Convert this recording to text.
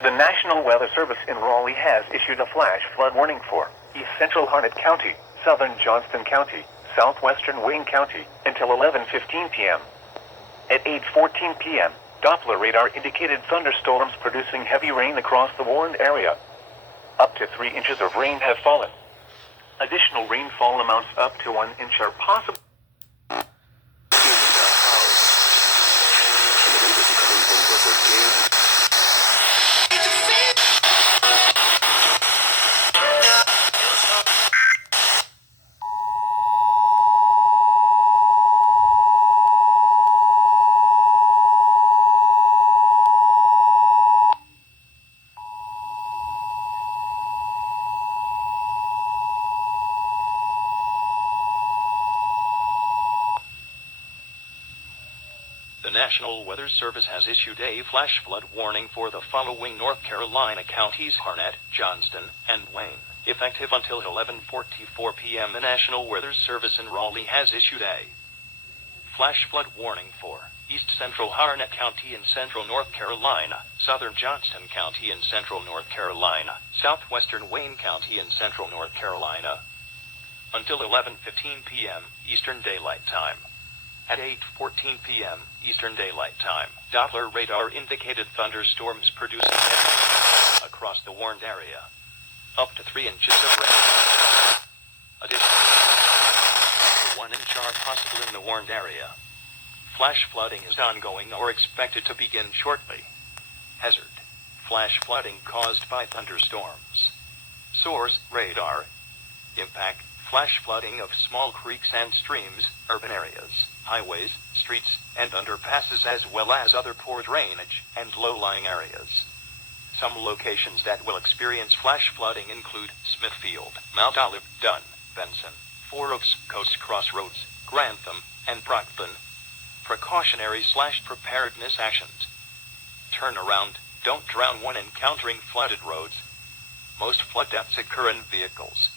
The National Weather Service in Raleigh has issued a flash flood warning for East Central Harnett County, Southern Johnston County, Southwestern Wayne County until 11:15 p.m. At 8:14 p.m., Doppler radar indicated thunderstorms producing heavy rain across the warned area. Up to 3 inches of rain have fallen. Additional rainfall amounts up to 1 inch are possible. The National Weather Service has issued a flash flood warning for the following North Carolina counties: Harnett, Johnston, and Wayne. Effective until 11:44 p.m., the National Weather Service in Raleigh has issued a flash flood warning for East Central Harnett County in central North Carolina, Southern Johnston County in central North Carolina, Southwestern Wayne County in central North Carolina, until 11:15 p.m. Eastern Daylight Time. At 8:14 p.m. Eastern Daylight Time, Doppler radar indicated thunderstorms producing heavy across the warned area. Up to 3 inches of rain. Additionally, up to 1 inch are possible in the warned area. Flash flooding is ongoing or expected to begin shortly. Hazard: flash flooding caused by thunderstorms. Source: radar. Impact: flash flooding of small creeks and streams, urban areas, highways, streets, and underpasses, as well as other poor drainage and low-lying areas. Some locations that will experience flash flooding include Smithfield, Mount Olive, Dunn, Benson, Four Oaks, Coast Crossroads, Grantham, and Brockton. Precautionary/preparedness actions. Turn around, don't drown when encountering flooded roads. Most flood deaths occur in vehicles,